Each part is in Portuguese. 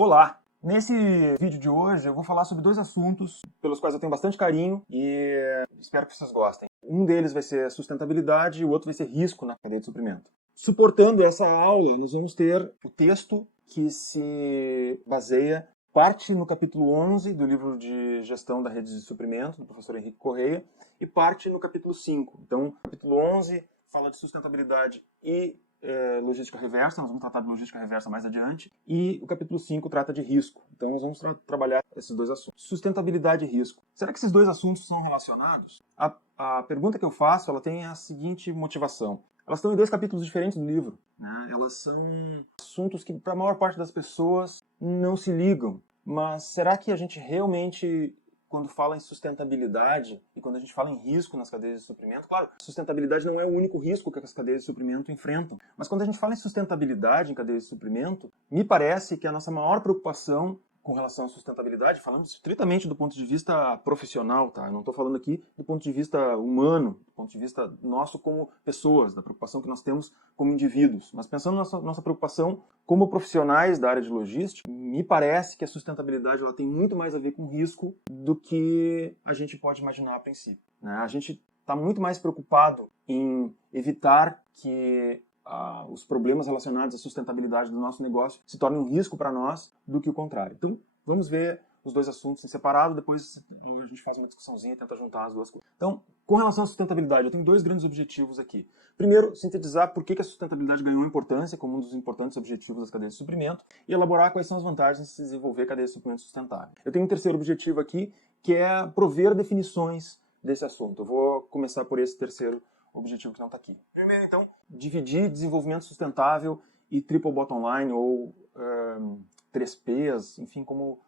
Olá! Nesse vídeo de hoje eu vou falar sobre dois assuntos pelos quais eu tenho bastante carinho e espero que vocês gostem. Um deles vai ser sustentabilidade e o outro vai ser risco na cadeia de suprimento. Suportando essa aula, nós vamos ter o texto que se baseia parte no capítulo 11 do livro de gestão da rede de suprimento, do professor Henrique Correia, e parte no capítulo 5. Então, o capítulo 11 fala de sustentabilidade e logística reversa, nós vamos tratar de logística reversa mais adiante, e o capítulo 5 trata de risco. Então nós vamos trabalhar esses dois assuntos. Sustentabilidade e risco. Será que esses dois assuntos são relacionados? A pergunta que eu faço, ela tem a seguinte motivação. Elas estão em dois capítulos diferentes do livro, né? Elas são assuntos que para a maior parte das pessoas não se ligam. Mas será que a gente realmente, quando fala em sustentabilidade e quando a gente fala em risco nas cadeias de suprimento, claro, sustentabilidade não é o único risco que as cadeias de suprimento enfrentam, mas quando a gente fala em sustentabilidade em cadeias de suprimento, me parece que a nossa maior preocupação com relação à sustentabilidade, falando estritamente do ponto de vista profissional, tá? Eu não estou falando aqui do ponto de vista humano, do ponto de vista nosso como pessoas, da preocupação que nós temos como indivíduos. Mas pensando na nossa preocupação como profissionais da área de logística, me parece que a sustentabilidade ela tem muito mais a ver com risco do que a gente pode imaginar a princípio, né? A gente está muito mais preocupado em evitar que os problemas relacionados à sustentabilidade do nosso negócio se tornem um risco para nós do que o contrário. Então, vamos ver os dois assuntos em separado, depois a gente faz uma discussãozinha e tenta juntar as duas coisas. Então, com relação à sustentabilidade, eu tenho dois grandes objetivos aqui. Primeiro, sintetizar por que a sustentabilidade ganhou importância como um dos importantes objetivos das cadeias de suprimento e elaborar quais são as vantagens de se desenvolver cadeias de suprimento sustentável. Eu tenho um terceiro objetivo aqui, que é prover definições desse assunto. Eu vou começar por esse terceiro objetivo que não está aqui. Primeiro, então, dividir desenvolvimento sustentável e triple bottom line, ou 3Ps, enfim, como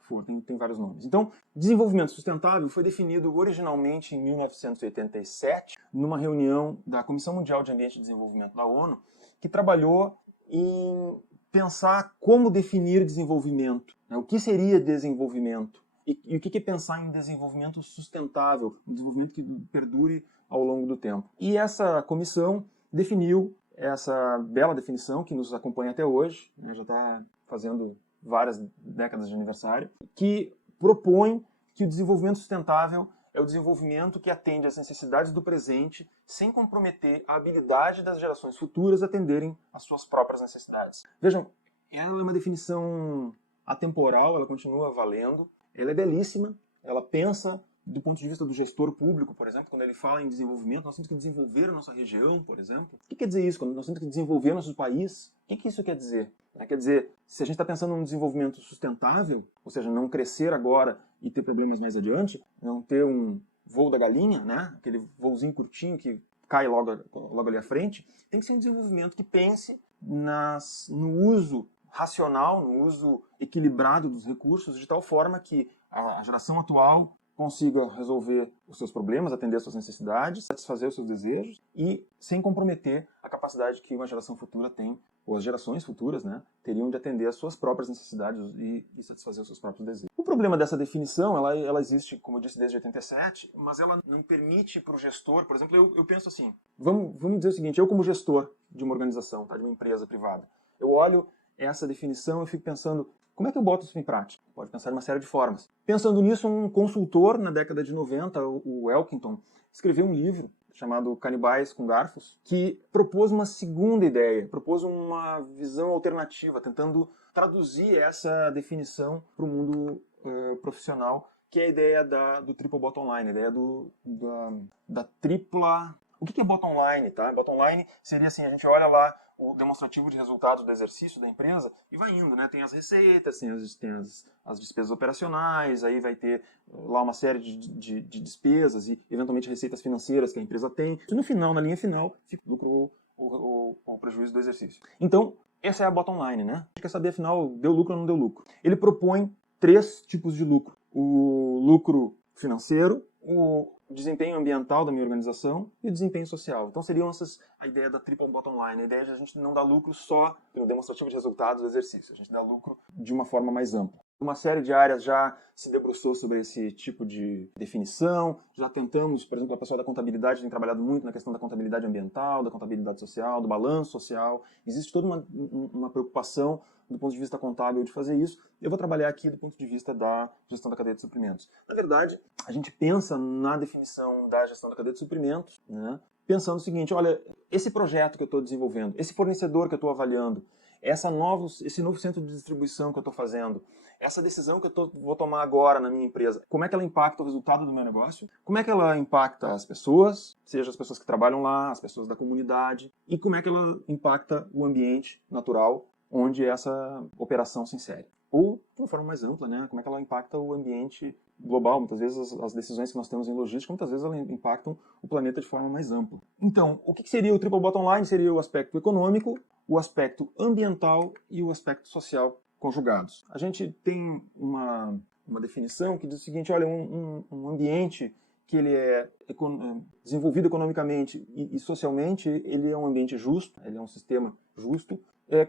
for, tem vários nomes. Então, desenvolvimento sustentável foi definido originalmente em 1987, numa reunião da Comissão Mundial de Ambiente e Desenvolvimento da ONU, que trabalhou em pensar como definir desenvolvimento, né? O que seria desenvolvimento e o que é pensar em desenvolvimento sustentável, um desenvolvimento que perdure ao longo do tempo. E essa comissão definiu essa bela definição que nos acompanha até hoje, né, já está fazendo várias décadas de aniversário, que propõe que o desenvolvimento sustentável é o desenvolvimento que atende às necessidades do presente sem comprometer a habilidade das gerações futuras a atenderem às suas próprias necessidades. Vejam, ela é uma definição atemporal, ela continua valendo, ela é belíssima, ela pensa do ponto de vista do gestor público, por exemplo, quando ele fala em desenvolvimento, nós temos que desenvolver a nossa região, por exemplo. O que quer dizer isso? Quando nós temos que desenvolver nosso país, o que isso quer dizer? Quer dizer, se a gente está pensando num desenvolvimento sustentável, ou seja, não crescer agora e ter problemas mais adiante, não ter um voo da galinha, né? Aquele voozinho curtinho que cai logo ali à frente, tem que ser um desenvolvimento que pense no uso racional, no uso equilibrado dos recursos, de tal forma que a geração atual consiga resolver os seus problemas, atender às suas necessidades, satisfazer os seus desejos e sem comprometer a capacidade que uma geração futura tem, ou as gerações futuras, né, teriam de atender às suas próprias necessidades e satisfazer os seus próprios desejos. O problema dessa definição, ela existe, como eu disse, desde 87, mas ela não permite para o gestor, por exemplo, eu penso assim, vamos dizer o seguinte, eu como gestor de uma organização, tá, de uma empresa privada, eu olho essa definição e fico pensando, como é que eu boto isso em prática? Pode pensar em uma série de formas. Pensando nisso, um consultor na década de 90, o Elkington, escreveu um livro chamado Canibais com Garfos, que propôs uma segunda ideia, propôs uma visão alternativa, tentando traduzir essa definição para o mundo profissional, que é a ideia do triple bottom line, a ideia da tripla... O que é bottom line? Tá? Bottom line seria assim, a gente olha lá o demonstrativo de resultados do exercício da empresa e vai indo, né? Tem as receitas, tem as despesas operacionais, aí vai ter lá uma série de despesas e eventualmente receitas financeiras que a empresa tem. E no final, na linha final, fica o lucro ou o prejuízo do exercício. Então, essa é a bottom line, né? A gente quer saber, afinal, deu lucro ou não deu lucro. Ele propõe 3 tipos de lucro. O lucro financeiro, o desempenho ambiental da minha organização e o desempenho social. Então seriam a ideia da triple bottom line, a ideia de a gente não dar lucro só pelo demonstrativo de resultados do exercício, a gente dá lucro de uma forma mais ampla. Uma série de áreas já se debruçou sobre esse tipo de definição, já tentamos, por exemplo, a pessoa da contabilidade tem trabalhado muito na questão da contabilidade ambiental, da contabilidade social, do balanço social. Existe toda uma preocupação do ponto de vista contábil de fazer isso, eu vou trabalhar aqui do ponto de vista da gestão da cadeia de suprimentos. Na verdade, a gente pensa na definição da gestão da cadeia de suprimentos, né, pensando o seguinte, olha, esse projeto que eu estou desenvolvendo, esse fornecedor que eu estou avaliando, esse novo centro de distribuição que eu estou fazendo, essa decisão que eu vou tomar agora na minha empresa, como é que ela impacta o resultado do meu negócio? Como é que ela impacta as pessoas, seja as pessoas que trabalham lá, as pessoas da comunidade, e como é que ela impacta o ambiente natural onde essa operação se insere? Ou, de uma forma mais ampla, né? Como é que ela impacta o ambiente global? Muitas vezes as decisões que nós temos em logística, muitas vezes elas impactam o planeta de forma mais ampla. Então, o que seria o triple bottom line? Seria o aspecto econômico, o aspecto ambiental e o aspecto social conjugados. A gente tem uma definição que diz o seguinte, olha, um ambiente que ele é desenvolvido economicamente e socialmente, ele é um ambiente justo, ele é um sistema justo.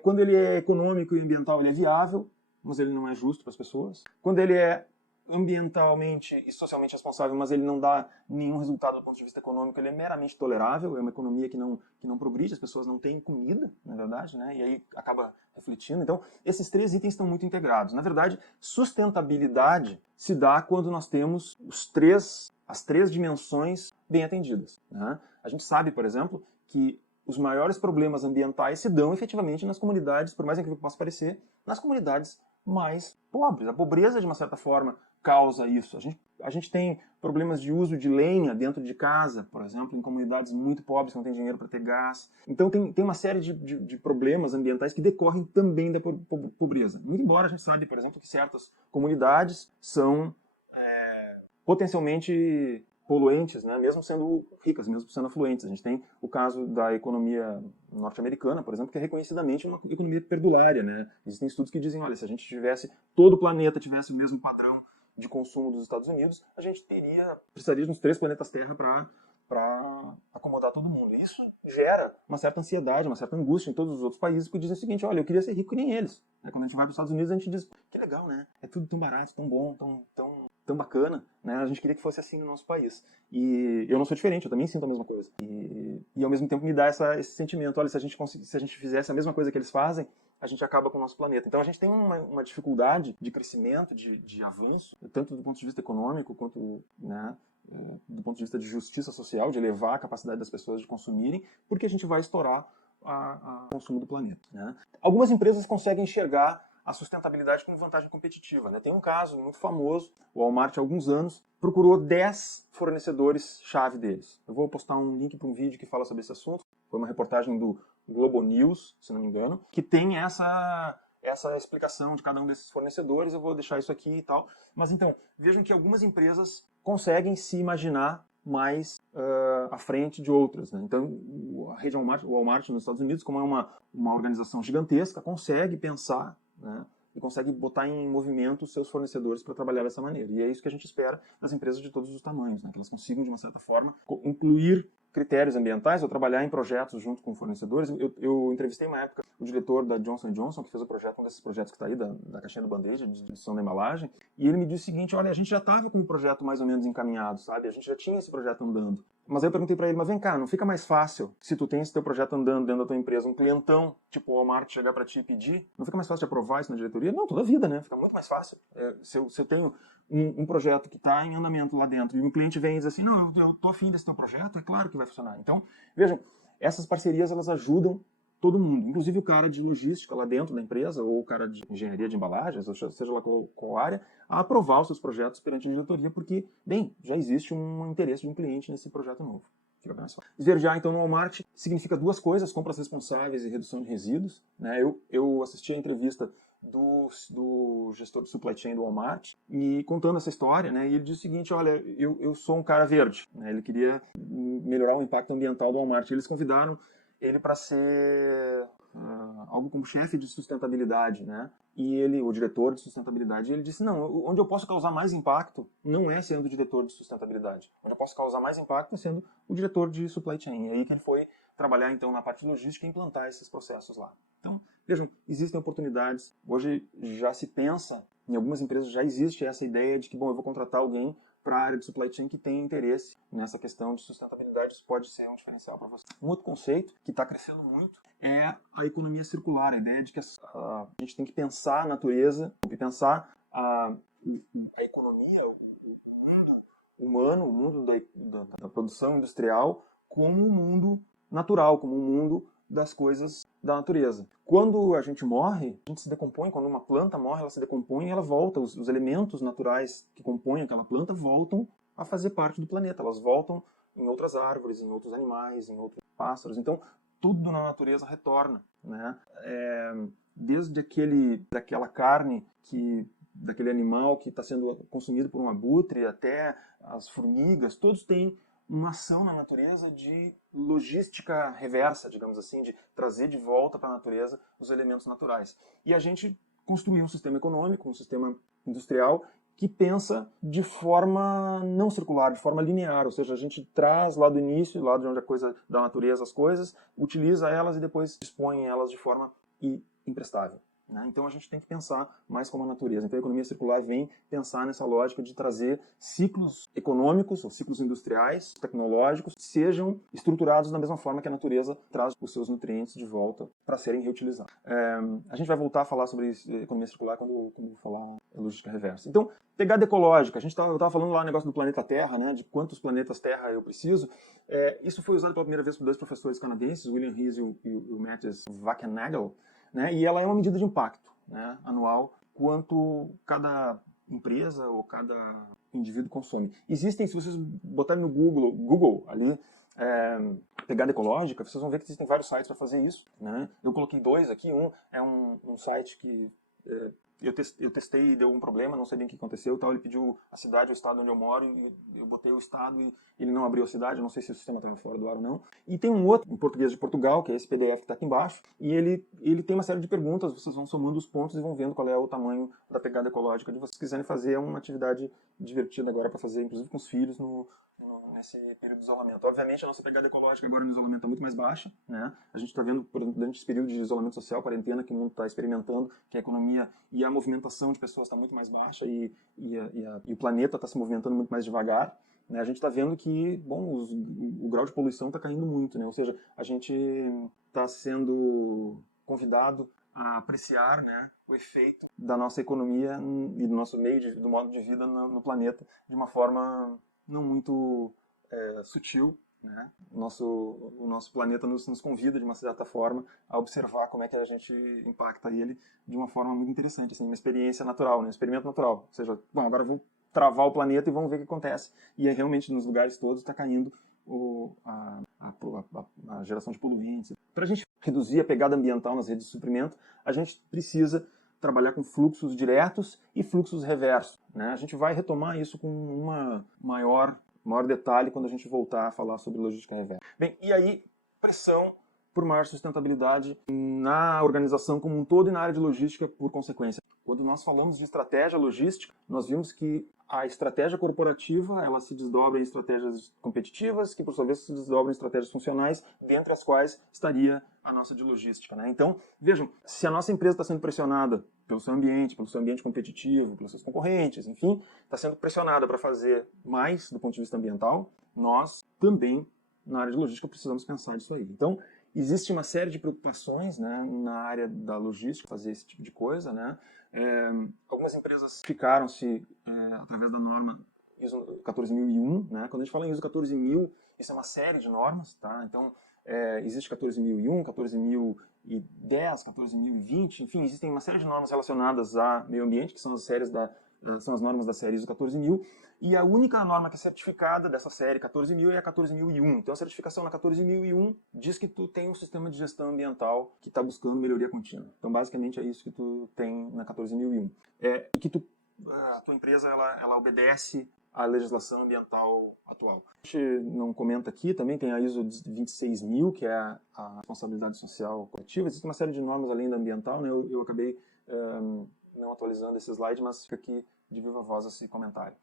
Quando ele é econômico e ambiental, ele é viável, mas ele não é justo para as pessoas. Quando ele é ambientalmente e socialmente responsável, mas ele não dá nenhum resultado do ponto de vista econômico, ele é meramente tolerável, é uma economia que não progride, as pessoas não têm comida, na verdade, né? E aí acaba refletindo. Então, esses três itens estão muito integrados. Na verdade, sustentabilidade se dá quando nós temos as três dimensões bem atendidas, né? A gente sabe, por exemplo, que os maiores problemas ambientais se dão efetivamente nas comunidades, por mais incrível que possa parecer, nas comunidades mais pobres. A pobreza, de uma certa forma, causa isso. A gente tem problemas de uso de lenha dentro de casa, por exemplo, em comunidades muito pobres que não têm dinheiro para ter gás. Então tem uma série de problemas ambientais que decorrem também da pobreza. Muito embora a gente sabe, por exemplo, que certas comunidades são potencialmente poluentes, né? Mesmo sendo ricas, mesmo sendo afluentes. A gente tem o caso da economia norte-americana, por exemplo, que é reconhecidamente uma economia perdulária, né? Existem estudos que dizem, olha, se a gente todo o planeta tivesse o mesmo padrão de consumo dos Estados Unidos, a gente precisaria de uns 3 planetas Terra para acomodar todo mundo. E isso gera uma certa ansiedade, uma certa angústia em todos os outros países que dizem o seguinte, olha, eu queria ser rico que nem eles. Quando a gente vai para os Estados Unidos, a gente diz, que legal, né? É tudo tão barato, tão bom, tão bacana, né? A gente queria que fosse assim no nosso país. E eu não sou diferente, eu também sinto a mesma coisa. E ao mesmo tempo me dá esse sentimento, olha, se a gente fizesse a mesma coisa que eles fazem, a gente acaba com o nosso planeta. Então a gente tem uma dificuldade de crescimento, de avanço, tanto do ponto de vista econômico quanto, né, do ponto de vista de justiça social, de elevar a capacidade das pessoas de consumirem, porque a gente vai estourar o consumo do planeta, né? Algumas empresas conseguem enxergar a sustentabilidade como vantagem competitiva, né? Tem um caso muito famoso, o Walmart há alguns anos procurou 10 fornecedores-chave deles. Eu vou postar um link para um vídeo que fala sobre esse assunto, foi uma reportagem do Globo News, se não me engano, que tem essa explicação de cada um desses fornecedores, eu vou deixar isso aqui e tal. Mas então, vejam que algumas empresas conseguem se imaginar mais à frente de outras, né? Então, a rede Walmart nos Estados Unidos, como é uma organização gigantesca, consegue pensar, né, e consegue botar em movimento os seus fornecedores para trabalhar dessa maneira. E é isso que a gente espera das empresas de todos os tamanhos, né? Que elas consigam, de uma certa forma, incluir critérios ambientais, ou trabalhar em projetos junto com fornecedores. Eu entrevistei uma época o diretor da Johnson & Johnson, que fez um desses projetos que está aí, da caixinha do bandeja, de distribuição da embalagem, e ele me disse o seguinte, olha, a gente já estava com o projeto mais ou menos encaminhado, sabe? A gente já tinha esse projeto andando. Mas aí eu perguntei para ele, mas vem cá, não fica mais fácil se tu tem esse teu projeto andando dentro da tua empresa, um clientão, tipo o Walmart, chegar para ti e pedir, não fica mais fácil de aprovar isso na diretoria? Não, toda a vida, né? Fica muito mais fácil. Se eu tenho um projeto que está em andamento lá dentro e um cliente vem e diz assim, não, eu tô afim desse teu projeto, é claro que vai funcionar. Então, vejam, essas parcerias, elas ajudam todo mundo, inclusive o cara de logística lá dentro da empresa, ou o cara de engenharia de embalagens, ou seja lá qual área, a aprovar os seus projetos perante a diretoria, porque, bem, já existe um interesse de um cliente nesse projeto novo. Fica bem só. Esverdear, então, no Walmart significa duas coisas, compras responsáveis e redução de resíduos, né? Eu assisti a entrevista do gestor de supply chain do Walmart e contando essa história, né? E ele disse o seguinte, olha, eu sou um cara verde, né? Ele queria melhorar o impacto ambiental do Walmart. Eles convidaram ele para ser algo como chefe de sustentabilidade, né? E ele, o diretor de sustentabilidade, ele disse, não, onde eu posso causar mais impacto não é sendo o diretor de sustentabilidade. Onde eu posso causar mais impacto é sendo o diretor de supply chain. E aí que ele foi trabalhar, então, na parte de logística e implantar esses processos lá. Então, vejam, existem oportunidades. Hoje já se pensa, em algumas empresas já existe essa ideia de que, bom, eu vou contratar alguém para a área de supply chain que tem interesse nessa questão de sustentabilidade projetos pode ser um diferencial para você. Um outro conceito que está crescendo muito é a economia circular, a ideia de que a gente tem que pensar a natureza, pensar a economia, o mundo humano, o mundo da produção industrial como um mundo natural, como um mundo das coisas da natureza. Quando a gente morre, a gente se decompõe. Quando uma planta morre, ela se decompõe e ela volta. Os elementos naturais que compõem aquela planta voltam a fazer parte do planeta. Elas voltam em outras árvores, em outros animais, em outros pássaros. Então, tudo na natureza retorna, né? Desde daquela carne daquele animal que está sendo consumido por um abutre até as formigas, todos têm uma ação na natureza de logística reversa, digamos assim, de trazer de volta para a natureza os elementos naturais. E a gente construiu um sistema econômico, um sistema industrial que pensa de forma não circular, de forma linear, ou seja, a gente traz lá do início, lá de onde a coisa da natureza, as coisas, utiliza elas e depois dispõe elas de forma imprestável. Então a gente tem que pensar mais como a natureza. Então a economia circular vem pensar nessa lógica de trazer ciclos econômicos ou ciclos industriais, tecnológicos, que sejam estruturados da mesma forma que a natureza traz os seus nutrientes de volta para serem reutilizados. A gente vai voltar a falar sobre economia circular quando falar logística reversa. Então, pegada ecológica. Eu estava falando lá no negócio do planeta Terra, né, de quantos planetas Terra eu preciso. Isso foi usado pela primeira vez por dois professores canadenses, William Rees e o Matthew Wackenagel, né? E ela é uma medida de impacto, né, anual, quanto cada empresa ou cada indivíduo consome. Existem, se vocês botarem no Google ali, pegada ecológica, vocês vão ver que existem vários sites para fazer isso, né? Eu coloquei dois aqui. Um é um site que eu testei e deu um problema, não sei bem o que aconteceu, tal. Ele pediu a cidade, o estado onde eu moro, e eu botei o estado e ele não abriu a cidade, não sei se o sistema estava fora do ar ou não. E tem um outro, em português de Portugal, que é esse PDF que está aqui embaixo, e ele tem uma série de perguntas, vocês vão somando os pontos e vão vendo qual é o tamanho da pegada ecológica de vocês quiserem fazer. É uma atividade divertida agora para fazer, inclusive com os filhos, nesse período de isolamento. Obviamente, a nossa pegada ecológica agora no isolamento é muito mais baixa, né? A gente está vendo, durante esse período de isolamento social, quarentena, que o mundo está experimentando, que a economia e a movimentação de pessoas está muito mais baixa e o planeta está se movimentando muito mais devagar, né? A gente está vendo que, bom, o grau de poluição está caindo muito, né? Ou seja, a gente está sendo convidado a apreciar, né, o efeito da nossa economia e do nosso do modo de vida no planeta de uma forma não muito sutil, né? O nosso planeta nos convida, de uma certa forma, a observar como é que a gente impacta ele de uma forma muito interessante, assim, uma experiência natural, né? Um experimento natural. Ou seja, bom, agora vamos travar o planeta e vamos ver o que acontece. E realmente, nos lugares todos, está caindo a geração de poluentes. Para a gente reduzir a pegada ambiental nas redes de suprimento, a gente precisa trabalhar com fluxos diretos e fluxos reversos, né? A gente vai retomar isso com uma maior detalhe quando a gente voltar a falar sobre logística reversa. Bem, e aí, pressão por maior sustentabilidade na organização como um todo e na área de logística por consequência. Quando nós falamos de estratégia logística, nós vimos que a estratégia corporativa, ela se desdobra em estratégias competitivas, que por sua vez se desdobram em estratégias funcionais, dentre as quais estaria a nossa de logística, né? Então, vejam, se a nossa empresa está sendo pressionada pelo seu ambiente competitivo, pelos seus concorrentes, enfim, está sendo pressionada para fazer mais do ponto de vista ambiental, nós também, na área de logística, precisamos pensar nisso aí. Então, existe uma série de preocupações, né, na área da logística, fazer esse tipo de coisa, né? Algumas empresas ficaram-se através da norma ISO 14001, né? Quando a gente fala em ISO 14000, isso é uma série de normas, tá? Então, existe 14001, 14010, 14020, enfim, existem uma série de normas relacionadas a meio ambiente, que são as normas da série ISO 14000, e a única norma que é certificada dessa série 14000 é a 14001. Então a certificação na 14001 diz que tu tem um sistema de gestão ambiental que está buscando melhoria contínua. Então basicamente é isso que tu tem na 14001. E que a tua empresa ela obedece à legislação ambiental atual. A gente não comenta aqui, também tem a ISO 26000, que é a responsabilidade social coletiva. Existe uma série de normas além da ambiental, né? Eu acabei não atualizando esse slide, mas fica aqui de viva voz esse comentário.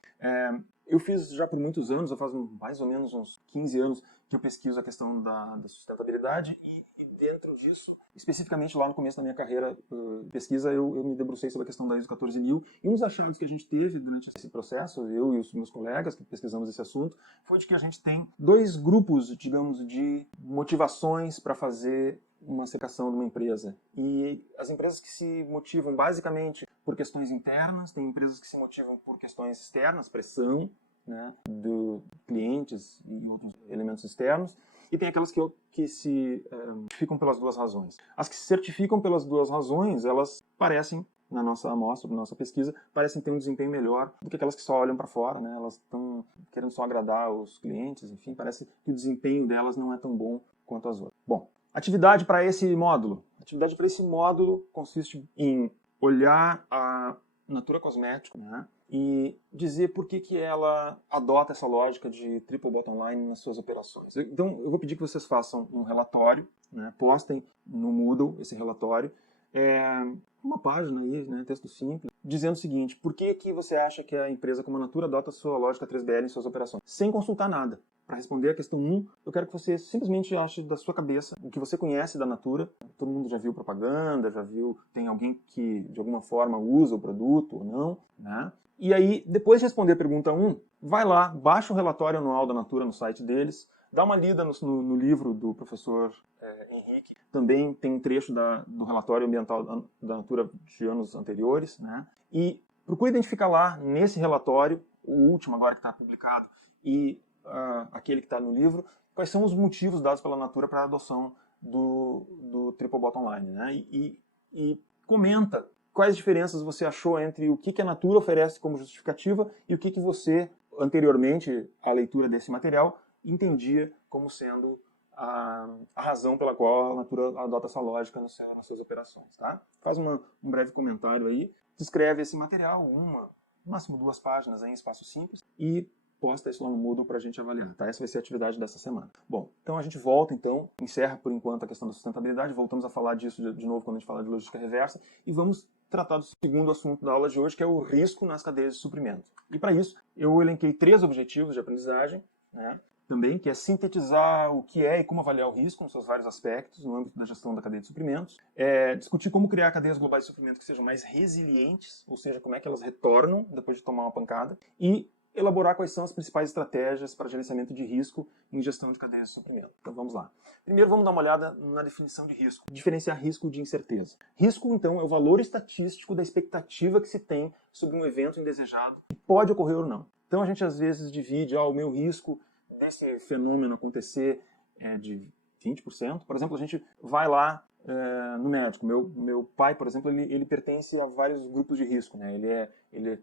Eu fiz já por muitos anos, faz mais ou menos uns 15 anos que eu pesquiso a questão da sustentabilidade e dentro disso especificamente lá no começo da minha carreira de pesquisa, eu me debrucei sobre a questão da ISO 14000, e um dos achados que a gente teve durante esse processo, eu e os meus colegas que pesquisamos esse assunto, foi de que a gente tem dois grupos, digamos, de motivações para fazer uma certificação de uma empresa. E as empresas que se motivam basicamente por questões internas, tem empresas que se motivam por questões externas, pressão, né, de clientes e outros elementos externos, e tem aquelas que se certificam pelas duas razões. As que se certificam pelas duas razões, elas parecem, na nossa amostra, na nossa pesquisa, parecem ter um desempenho melhor do que aquelas que só olham para fora, né? Elas estão querendo só agradar os clientes, enfim, parece que o desempenho delas não é tão bom quanto as outras. Bom, atividade para esse módulo. Atividade para esse módulo consiste em olhar a Natura Cosméticos, né, e dizer por que ela adota essa lógica de triple bottom line nas suas operações. Então, eu vou pedir que vocês façam um relatório, né, postem no Moodle esse relatório, uma página aí, né, texto simples, dizendo o seguinte: por que você acha que a empresa como a Natura adota a sua lógica 3BL em suas operações? Sem consultar nada. Para responder a questão 1, eu quero que você simplesmente ache da sua cabeça o que você conhece da Natura. Todo mundo já viu propaganda, já viu, tem alguém que de alguma forma usa o produto ou não, né? E aí, depois de responder a pergunta 1, vai lá, baixa o relatório anual da Natura no site deles, dá uma lida no livro do professor Henrique, também tem um trecho do relatório ambiental da Natura de anos anteriores, né? E procure identificar lá, nesse relatório, o último agora que está publicado, e aquele que está no livro, quais são os motivos dados pela Natura para a adoção do Triple Bottom Line, né? E comenta quais diferenças você achou entre o que a Natura oferece como justificativa e o que você, anteriormente à leitura desse material, entendia como sendo a razão pela qual a Natura adota essa lógica nas suas operações. Tá? Faz um breve comentário aí, descreve esse material, no máximo 2 páginas aí, em espaço simples, e posta isso lá no Moodle para a gente avaliar. Tá? Essa vai ser a atividade dessa semana. Bom, então a gente volta, encerra por enquanto a questão da sustentabilidade, voltamos a falar disso de novo quando a gente falar de logística reversa, e vamos tratar do segundo assunto da aula de hoje, que é o risco nas cadeias de suprimento. E para isso, eu elenquei 3 objetivos de aprendizagem, né, também, que é sintetizar o que é e como avaliar o risco nos seus vários aspectos no âmbito da gestão da cadeia de suprimentos, discutir como criar cadeias globais de suprimento que sejam mais resilientes, ou seja, como é que elas retornam depois de tomar uma pancada, e elaborar quais são as principais estratégias para gerenciamento de risco em gestão de cadeias de suprimento. Então vamos lá. Primeiro vamos dar uma olhada na definição de risco. Diferenciar risco de incerteza. Risco, então, é o valor estatístico da expectativa que se tem sobre um evento indesejado que pode ocorrer ou não. Então a gente às vezes divide o meu risco desse fenômeno acontecer de 20%. Por exemplo, a gente vai lá no médico. Meu pai, por exemplo, ele pertence a vários grupos de risco, né? Ele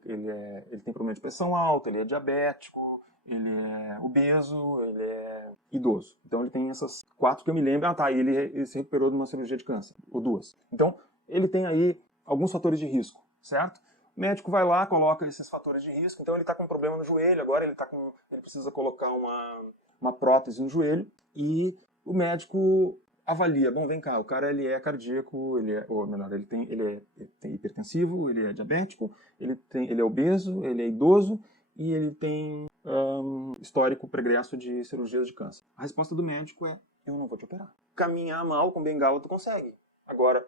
tem problema de pressão alta, ele é diabético, ele é obeso, ele é idoso. Então ele tem essas 4 que eu me lembro. Ele se recuperou de uma cirurgia de câncer, ou 2. Então ele tem aí alguns fatores de risco, certo? O médico vai lá, coloca esses fatores de risco. Então ele está com um problema no joelho, agora ele precisa colocar uma prótese no joelho, e o médico avalia, bom, vem cá, o cara ele é cardíaco, ele tem hipertensivo, ele é diabético, ele é obeso, ele é idoso e ele tem histórico pregresso de cirurgias de câncer. A resposta do médico é: eu não vou te operar. Caminhar mal com bengala tu consegue. Agora,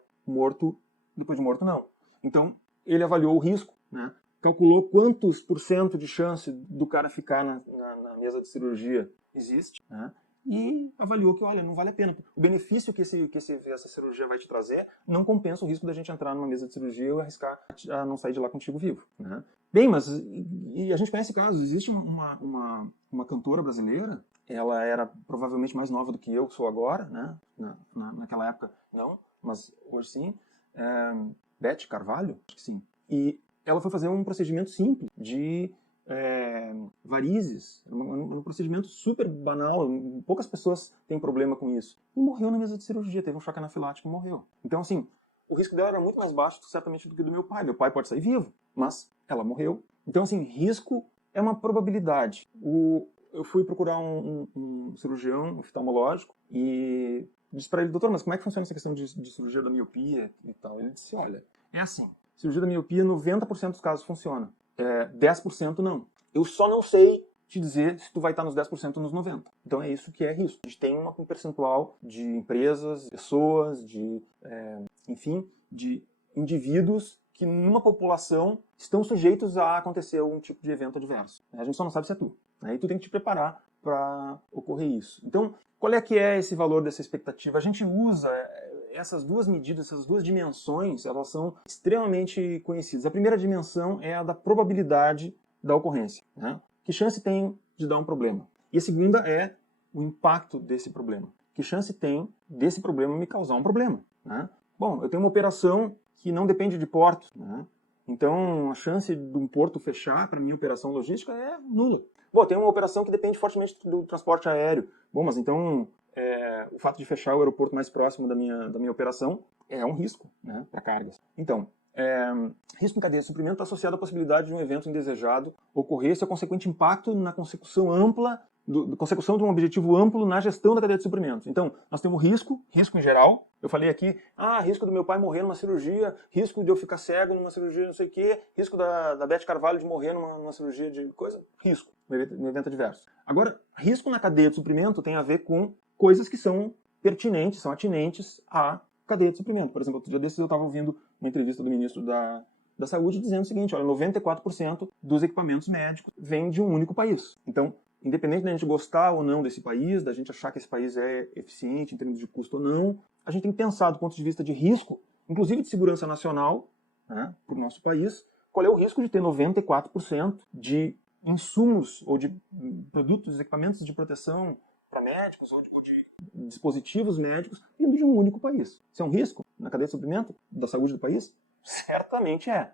depois de morto não. Então, ele avaliou o risco, né? Calculou quantos % de chance do cara ficar na mesa de cirurgia existe, né? E avaliou que, olha, não vale a pena. O benefício que essa cirurgia vai te trazer não compensa o risco da gente entrar numa mesa de cirurgia e arriscar a não sair de lá contigo vivo, né? Bem, mas e a gente conhece casos. Existe uma cantora brasileira, ela era provavelmente mais nova do que eu sou agora, né? Naquela época não, mas hoje sim. Beth Carvalho, acho que sim. E ela foi fazer um procedimento simples de varizes, um procedimento super banal, poucas pessoas têm problema com isso. E morreu na mesa de cirurgia, teve um choque anafilático e morreu. Então, assim, o risco dela era muito mais baixo, certamente, do que do meu pai. Meu pai pode sair vivo, mas ela morreu. Então, assim, risco é uma probabilidade. Eu fui procurar um cirurgião oftalmológico e disse para ele: doutor, mas como é que funciona essa questão de cirurgia da miopia e tal? Ele disse: olha, é assim, cirurgia da miopia, 90% dos casos funciona. 10% não. Eu só não sei te dizer se tu vai estar nos 10% ou nos 90%. Então é isso que é risco. A gente tem um percentual de empresas, pessoas, enfim, de indivíduos que numa população estão sujeitos a acontecer algum tipo de evento adverso. A gente só não sabe se é tu. E tu tem que te preparar para ocorrer isso. Então, qual é que é esse valor dessa expectativa? A gente usa essas duas medidas, essas duas dimensões, elas são extremamente conhecidas. A primeira dimensão é a da probabilidade da ocorrência. Que chance tem de dar um problema? E a segunda é o impacto desse problema. Que chance tem desse problema me causar um problema? Bom, eu tenho uma operação que não depende de porto. Então, a chance de um porto fechar para minha operação logística é nula. Bom, tem uma operação que depende fortemente do transporte aéreo. Bom, mas então o fato de fechar o aeroporto mais próximo da minha operação é um risco, para cargas. Então, risco em cadeia de suprimento está associado à possibilidade de um evento indesejado ocorrer, seu consequente impacto na consecução ampla, consecução de um objetivo amplo na gestão da cadeia de suprimentos. Então, nós temos risco em geral. Eu falei aqui, risco do meu pai morrer numa cirurgia, risco de eu ficar cego numa cirurgia não sei o quê, risco da Beth Carvalho de morrer numa cirurgia de coisa, risco, um evento adverso. Agora, risco na cadeia de suprimento tem a ver com coisas que são pertinentes, são atinentes à cadeia de suprimento. Por exemplo, outro dia desses eu estava ouvindo uma entrevista do ministro da Saúde dizendo o seguinte, olha, 94% dos equipamentos médicos vêm de um único país. Então, independente da gente gostar ou não desse país, da gente achar que esse país é eficiente em termos de custo ou não, a gente tem que pensar do ponto de vista de risco, inclusive de segurança nacional, para o nosso país, qual é o risco de ter 94% de insumos ou de produtos, equipamentos de proteção para médicos ou de dispositivos médicos vindo de um único país. Isso é um risco na cadeia de suprimento da saúde do país? Certamente é.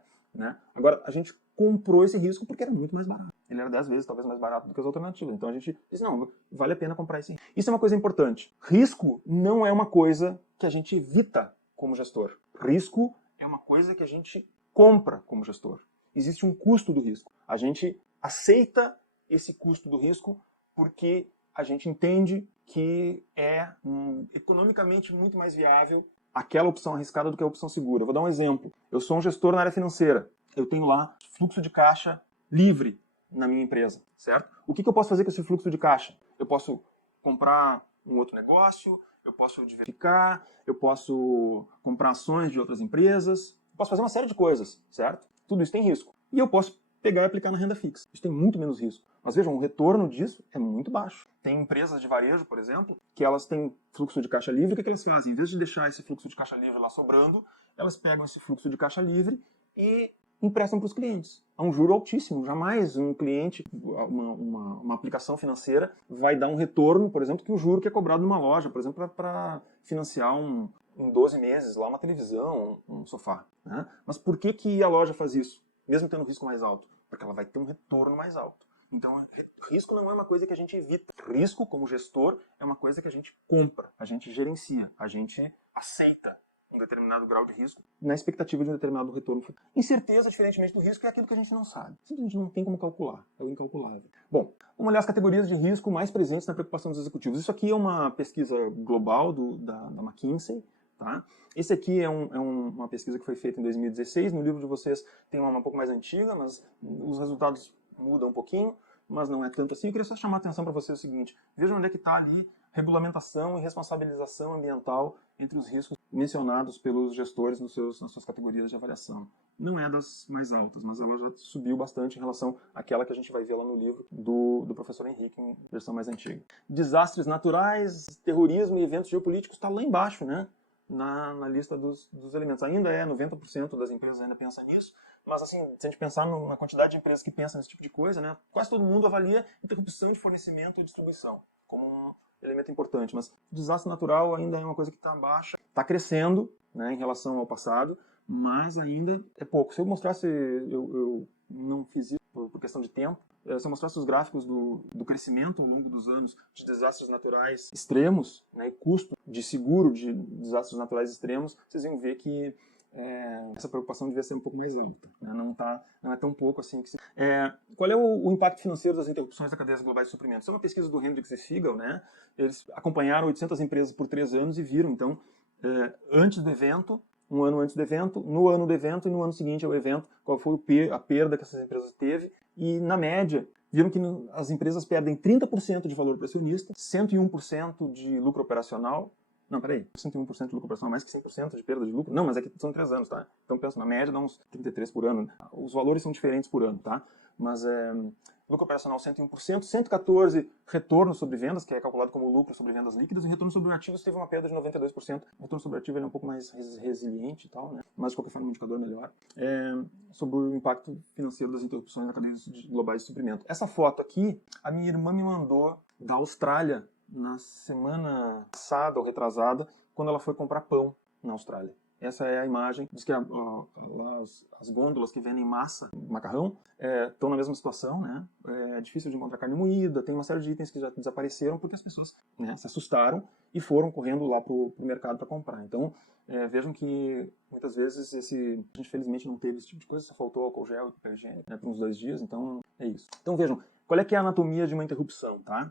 Agora, a gente comprou esse risco porque era muito mais barato. Ele era 10 vezes, talvez, mais barato do que as alternativas. Então a gente disse, não, vale a pena comprar esse risco. Isso é uma coisa importante. Risco não é uma coisa que a gente evita como gestor. Risco é uma coisa que a gente compra como gestor. Existe um custo do risco. A gente aceita esse custo do risco porque a gente entende que é economicamente muito mais viável aquela opção arriscada do que a opção segura. Eu vou dar um exemplo. Eu sou um gestor na área financeira. Eu tenho lá fluxo de caixa livre na minha empresa, certo? O que eu posso fazer com esse fluxo de caixa? Eu posso comprar um outro negócio, eu posso diversificar, eu posso comprar ações de outras empresas, eu posso fazer uma série de coisas, certo? Tudo isso tem risco. E eu posso pegar e aplicar na renda fixa. Isso tem muito menos risco. Mas vejam, o retorno disso é muito baixo. Tem empresas de varejo, por exemplo, que elas têm fluxo de caixa livre. O que elas fazem? Em vez de deixar esse fluxo de caixa livre lá sobrando, elas pegam esse fluxo de caixa livre e emprestam para os clientes. A um juro altíssimo. Jamais um cliente, uma aplicação financeira, vai dar um retorno, por exemplo, que o juro que é cobrado numa loja, por exemplo, para financiar em 12 meses lá uma televisão, um sofá. Mas por que a loja faz isso? Mesmo tendo um risco mais alto? Porque ela vai ter um retorno mais alto. Então, risco não é uma coisa que a gente evita. Risco, como gestor, é uma coisa que a gente compra, a gente gerencia, a gente aceita um determinado grau de risco na expectativa de um determinado retorno futuro. Incerteza, diferentemente do risco, é aquilo que a gente não sabe. Simplesmente não tem como calcular. É o incalculável. Bom, vamos olhar as categorias de risco mais presentes na preocupação dos executivos. Isso aqui é uma pesquisa global da McKinsey. Tá? Esse aqui é uma pesquisa que foi feita em 2016. No livro de vocês tem uma um pouco mais antiga, mas os resultados mudam um pouquinho, mas não é tanto assim. Eu queria só chamar a atenção para vocês o seguinte. Vejam onde é que está ali regulamentação e responsabilização ambiental entre os riscos mencionados pelos gestores nas suas categorias de avaliação. Não é das mais altas, mas ela já subiu bastante em relação àquela que a gente vai ver lá no livro do professor Henrique, em versão mais antiga. Desastres naturais, terrorismo e eventos geopolíticos está lá embaixo, né? Na lista dos elementos. Ainda 90% das empresas ainda pensam nisso, mas assim, se a gente pensar na quantidade de empresas que pensam nesse tipo de coisa, né, quase todo mundo avalia interrupção de fornecimento ou distribuição como um elemento importante, mas desastre natural ainda é uma coisa que está baixa, está crescendo, né, em relação ao passado, mas ainda é pouco. Se eu mostrasse, eu não fiz isso por questão de tempo, se eu mostrasse os gráficos do crescimento ao longo dos anos de desastres naturais extremos, né, e custo de seguro de desastres naturais extremos, vocês vão ver que essa preocupação devia ser um pouco mais alta. Né? Não é tão pouco assim. Qual é o impacto financeiro das interrupções da cadeia global de suprimentos? Isso é uma pesquisa do Hendricks e Siegel. Né? Eles acompanharam 800 empresas por 3 anos e viram, então, antes do evento, um ano antes do evento, no ano do evento e no ano seguinte ao evento, qual foi a perda que essas empresas teve. E, na média, viram que as empresas perdem 30% de valor para acionista, 101% de lucro operacional. Não, peraí, 101% de lucro operacional, mais que 100% de perda de lucro? Não, mas é que são 3 anos, tá? Então pensa, na média dá uns 33 por ano. Os valores são diferentes por ano, tá? Mas lucro operacional 101%, 114% retorno sobre vendas, que é calculado como lucro sobre vendas líquidas, e retorno sobre ativos teve uma perda de 92%. O retorno sobre ativo é um pouco mais resiliente e tal, né? Mas de qualquer forma um indicador melhor. Sobre o impacto financeiro das interrupções na cadeia globais de suprimento. Essa foto aqui, a minha irmã me mandou da Austrália, na semana passada ou retrasada, quando ela foi comprar pão na Austrália. Essa é a imagem. Diz que as gôndolas que vendem massa, macarrão, estão na mesma situação, né? É difícil de encontrar carne moída, tem uma série de itens que já desapareceram porque as pessoas, né, se assustaram e foram correndo lá para o mercado para comprar. Então, vejam que muitas vezes a gente felizmente não teve esse tipo de coisa, só faltou álcool gel e papel higiênico, né, por uns 2 dias, então é isso. Então vejam, qual é que é a anatomia de uma interrupção, tá?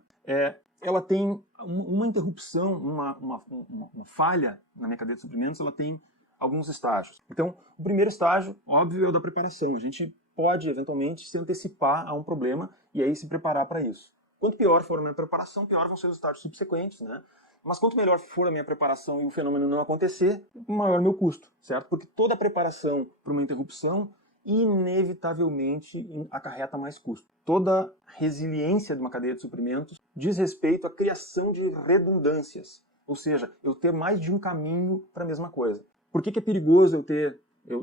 Ela tem uma interrupção, uma falha na minha cadeia de suprimentos, ela tem alguns estágios. Então, o primeiro estágio, óbvio, é o da preparação. A gente pode, eventualmente, se antecipar a um problema e aí se preparar para isso. Quanto pior for a minha preparação, pior vão ser os estágios subsequentes, né? Mas quanto melhor for a minha preparação e o fenômeno não acontecer, maior o meu custo, certo? Porque toda preparação para uma interrupção inevitavelmente acarreta mais custo. Toda resiliência de uma cadeia de suprimentos diz respeito à criação de redundâncias, ou seja, eu ter mais de um caminho para a mesma coisa. Por que é perigoso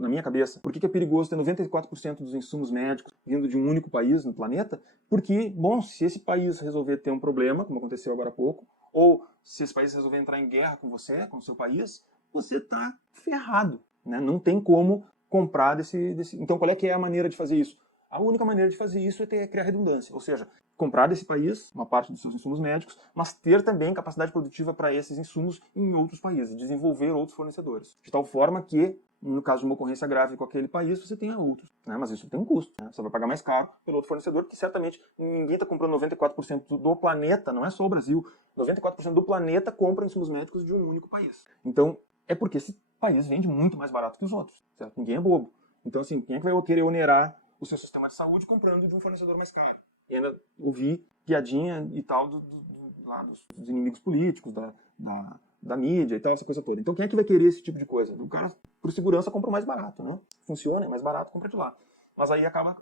na minha cabeça, por que é perigoso ter 94% dos insumos médicos vindo de um único país no planeta? Porque, bom, se esse país resolver ter um problema, como aconteceu agora há pouco, ou se esse país resolver entrar em guerra com você, com o seu país, você está ferrado, né? Não tem como comprar desse... Então, qual é que é a maneira de fazer isso? A única maneira de fazer isso é criar redundância, ou seja, comprar desse país uma parte dos seus insumos médicos, mas ter também capacidade produtiva para esses insumos em outros países, desenvolver outros fornecedores, de tal forma que, no caso de uma ocorrência grave com aquele país, você tenha outros, né? Mas isso tem um custo, né? Você vai pagar mais caro pelo outro fornecedor, porque certamente ninguém está comprando 94% do planeta, não é só o Brasil, 94% do planeta compra insumos médicos de um único país. Então, é porque esse país vende muito mais barato que os outros, certo? Ninguém é bobo. Então, assim, quem é que vai querer onerar o seu sistema de saúde comprando de um fornecedor mais caro? E ainda ouvir piadinha e tal dos inimigos políticos, da mídia e tal, essa coisa toda. Então quem é que vai querer esse tipo de coisa? O cara, por segurança, compra o mais barato, né? Funciona, é mais barato, compra de lá. Mas aí acaba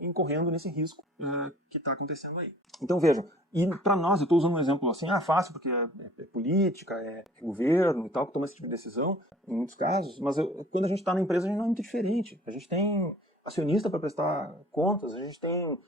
incorrendo nesse risco que está acontecendo aí. Então vejam, e para nós, eu estou usando um exemplo assim, fácil, porque é política, é governo e tal, que toma esse tipo de decisão, em muitos casos, mas quando a gente está na empresa, a gente não é muito diferente. A gente tem acionista para prestar contas, a gente tem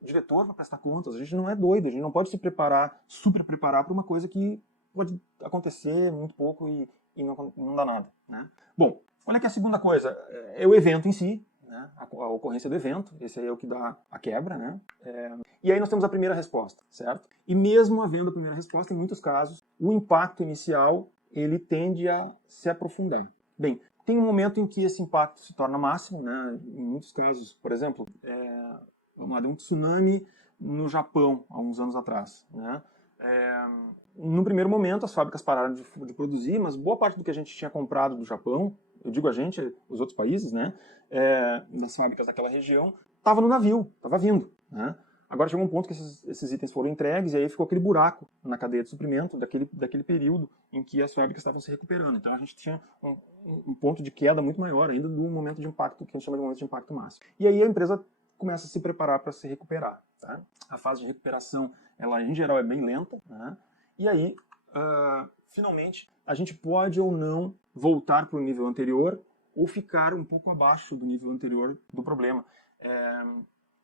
diretor para prestar contas, a gente não é doido, a gente não pode se preparar, super preparar para uma coisa que pode acontecer muito pouco e não dá nada, né? Bom, qual é que é a segunda coisa? É o evento em si, né? A ocorrência do evento, esse aí é o que dá a quebra, né? E aí nós temos a primeira resposta, certo? E mesmo havendo a primeira resposta, em muitos casos, o impacto inicial, ele tende a se aprofundar. Bem, tem um momento em que esse impacto se torna máximo, né? Em muitos casos, por exemplo, vamos lá, deu um tsunami no Japão, há uns anos atrás, né? No primeiro momento, as fábricas pararam de produzir, mas boa parte do que a gente tinha comprado do Japão, eu digo a gente, os outros países, né? Das fábricas daquela região, estava no navio, estava vindo, né? Agora chegou um ponto que esses itens foram entregues e aí ficou aquele buraco na cadeia de suprimento daquele período em que as fábricas estavam se recuperando. Então a gente tinha um ponto de queda muito maior ainda do momento de impacto, que a gente chama de momento de impacto máximo. E aí a empresa começa a se preparar para se recuperar, tá? A fase de recuperação, ela em geral é bem lenta, né? E aí, finalmente, a gente pode ou não voltar para o nível anterior ou ficar um pouco abaixo do nível anterior do problema.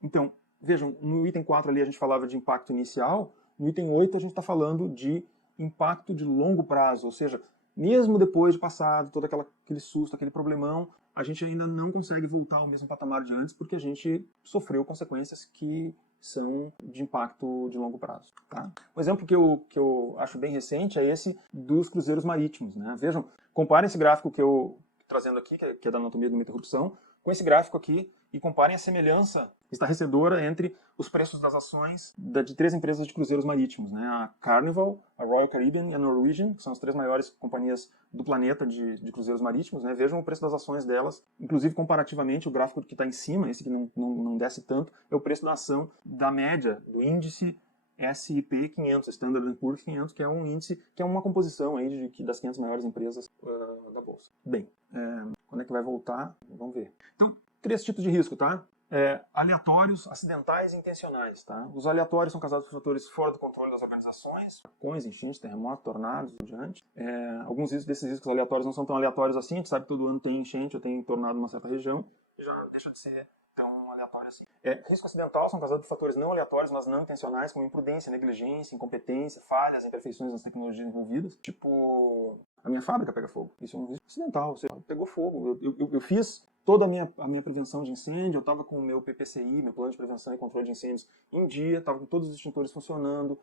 Então, vejam, no item 4 ali a gente falava de impacto inicial, no item 8 a gente está falando de impacto de longo prazo, ou seja, mesmo depois de passado todo aquele susto, aquele problemão, a gente ainda não consegue voltar ao mesmo patamar de antes porque a gente sofreu consequências que são de impacto de longo prazo. Tá? Um exemplo que eu acho bem recente é esse dos cruzeiros marítimos, né? Vejam, comparem esse gráfico que eu trazendo aqui, que é da anatomia de uma interrupção, com esse gráfico aqui e comparem a semelhança estarrecedora entre os preços das ações de 3 empresas de cruzeiros marítimos, né? A Carnival, a Royal Caribbean e a Norwegian, que são as 3 maiores companhias do planeta de cruzeiros marítimos, né? Vejam o preço das ações delas, inclusive comparativamente, o gráfico que está em cima, esse que não desce tanto, é o preço da ação da média do índice S&P 500, Standard & Poor's 500, que é um índice, que é uma composição aí das 500 maiores empresas da Bolsa. Bem, quando é que vai voltar? Vamos ver. Então, 3 tipos de risco, tá? Aleatórios, acidentais e intencionais, tá? Os aleatórios são causados por fatores fora do controle das organizações, furacões, enchentes, terremotos, tornados, e diante. Alguns desses riscos aleatórios não são tão aleatórios assim, a gente sabe que todo ano tem enchente ou tem tornado numa certa região, e já deixa de ser tão aleatório assim. Risco acidental são causados por fatores não aleatórios, mas não intencionais, como imprudência, negligência, incompetência, falhas, imperfeições nas tecnologias envolvidas. Tipo, a minha fábrica pega fogo. Isso é um risco acidental. Ou seja, pegou fogo. Eu fiz toda a minha prevenção de incêndio, eu estava com o meu PPCI, meu Plano de Prevenção e Controle de Incêndios, em dia, estava com todos os extintores funcionando,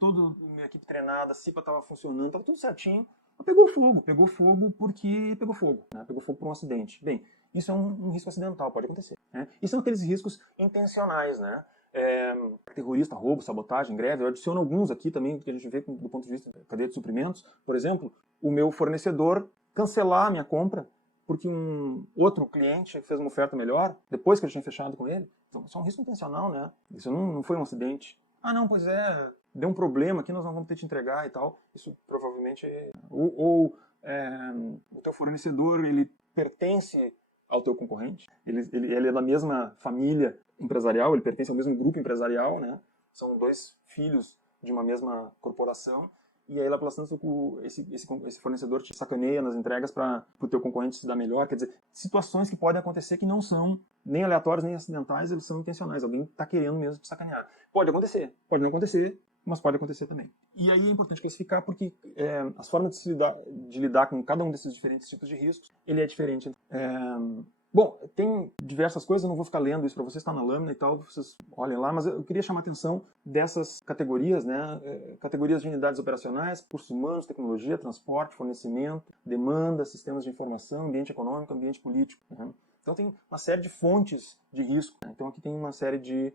toda a minha equipe treinada, a CIPA estava funcionando, estava tudo certinho. Mas pegou fogo porque pegou fogo, né? Pegou fogo por um acidente. Bem, isso é um risco acidental, pode acontecer, né? E são aqueles riscos intencionais, né? Terrorista, roubo, sabotagem, greve. Eu adiciono alguns aqui também que a gente vê do ponto de vista da cadeia de suprimentos. Por exemplo, o meu fornecedor cancelar a minha compra porque um outro cliente fez uma oferta melhor depois que eu tinha fechado com ele. Então, isso é um risco intencional, né? Isso não foi um acidente. Ah, não, pois deu um problema aqui, nós não vamos ter que te entregar e tal. Isso provavelmente o teu fornecedor, ele pertence ao teu concorrente, ele é da mesma família empresarial, ele pertence ao mesmo grupo empresarial, né? São 2 filhos de uma mesma corporação, e aí lá pelas tantas esse fornecedor te sacaneia nas entregas para o teu concorrente se dar melhor. Quer dizer, situações que podem acontecer que não são nem aleatórias nem acidentais, eles são intencionais, alguém está querendo mesmo te sacanear. Pode acontecer, pode não acontecer, mas pode acontecer também. E aí é importante classificar porque as formas de lidar com cada um desses diferentes tipos de riscos, ele é diferente. Bom, tem diversas coisas, eu não vou ficar lendo isso para vocês, está na lâmina e tal, vocês olhem lá, mas eu queria chamar a atenção dessas categorias, né? Categorias de unidades operacionais, recursos humanos, tecnologia, transporte, fornecimento, demanda, sistemas de informação, ambiente econômico, ambiente político, né? Então tem uma série de fontes de risco, né? Então aqui tem uma série de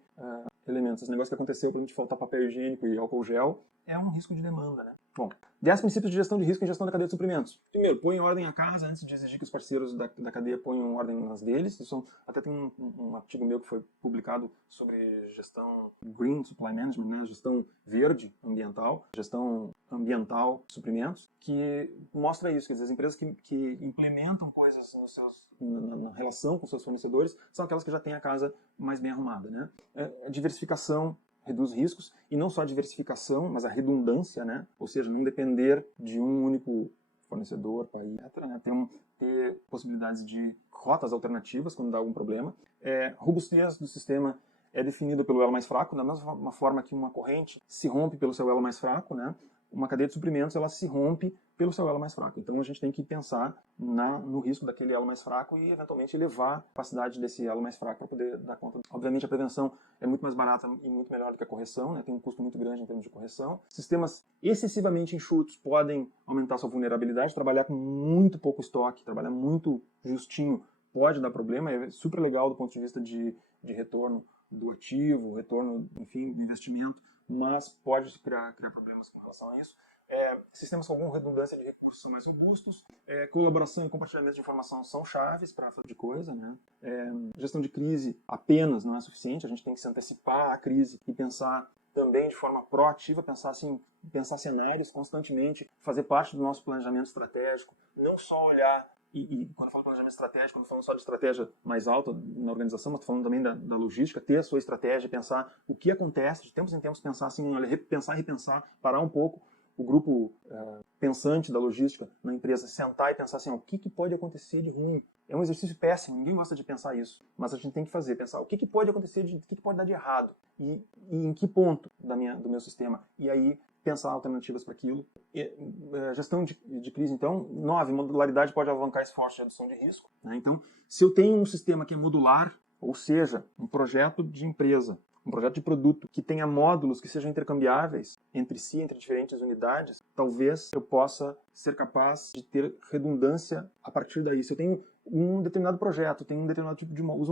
elementos. Esse negócio que aconteceu para a gente faltar papel higiênico e álcool gel é um risco de demanda, né? Bom, 10 princípios de gestão de risco e gestão da cadeia de suprimentos. Primeiro, põe em ordem a casa antes de exigir que os parceiros da cadeia ponham ordem nas deles. Isso até tem um artigo meu que foi publicado sobre gestão Green Supply Management, né? Gestão verde ambiental, gestão ambiental de suprimentos, que mostra isso. Quer dizer, as empresas que implementam coisas na relação com seus fornecedores são aquelas que já têm a casa mais bem arrumada, né? A diversificação reduz riscos, e não só a diversificação, mas a redundância, né? Ou seja, não depender de um único fornecedor, país, etc., né? Ter possibilidades de rotas alternativas quando dá algum problema. Robustez do sistema é definida pelo elo mais fraco, da mesma forma que uma corrente se rompe pelo seu elo mais fraco, né? Uma cadeia de suprimentos ela se rompe pelo seu elo mais fraco. Então a gente tem que pensar no risco daquele elo mais fraco e eventualmente elevar a capacidade desse elo mais fraco para poder dar conta. Obviamente a prevenção é muito mais barata e muito melhor do que a correção, né? Tem um custo muito grande em termos de correção. Sistemas excessivamente enxutos podem aumentar sua vulnerabilidade. Trabalhar com muito pouco estoque, trabalhar muito justinho pode dar problema. É super legal do ponto de vista de retorno do ativo, retorno, enfim, do investimento, mas pode criar problemas com relação a isso. Sistemas com alguma redundância de recursos são mais robustos. Colaboração e compartilhamento de informação são chaves para fazer de coisa, né? Gestão de crise apenas não é suficiente, a gente tem que se antecipar à crise e pensar também de forma proativa, pensar cenários constantemente, fazer parte do nosso planejamento estratégico, não só olhar. E quando eu falo planejamento estratégico, não estou falando só de estratégia mais alta na organização, mas estou falando também da logística, ter a sua estratégia, pensar o que acontece, de tempos em tempos pensar assim, olha, pensar e repensar, parar um pouco o grupo pensante da logística na empresa, sentar e pensar assim, o que pode acontecer de ruim? É um exercício péssimo, ninguém gosta de pensar isso, mas a gente tem que fazer, pensar o que pode acontecer, o que pode dar de errado e em que ponto do meu sistema. E aí pensar alternativas para aquilo. Gestão de crise, então, 9, modularidade pode alavancar esforço de redução de risco, né? Então, se eu tenho um sistema que é modular, ou seja, um projeto de empresa, um projeto de produto que tenha módulos que sejam intercambiáveis entre si, entre diferentes unidades, talvez eu possa ser capaz de ter redundância a partir daí. Se eu tenho um determinado projeto usa um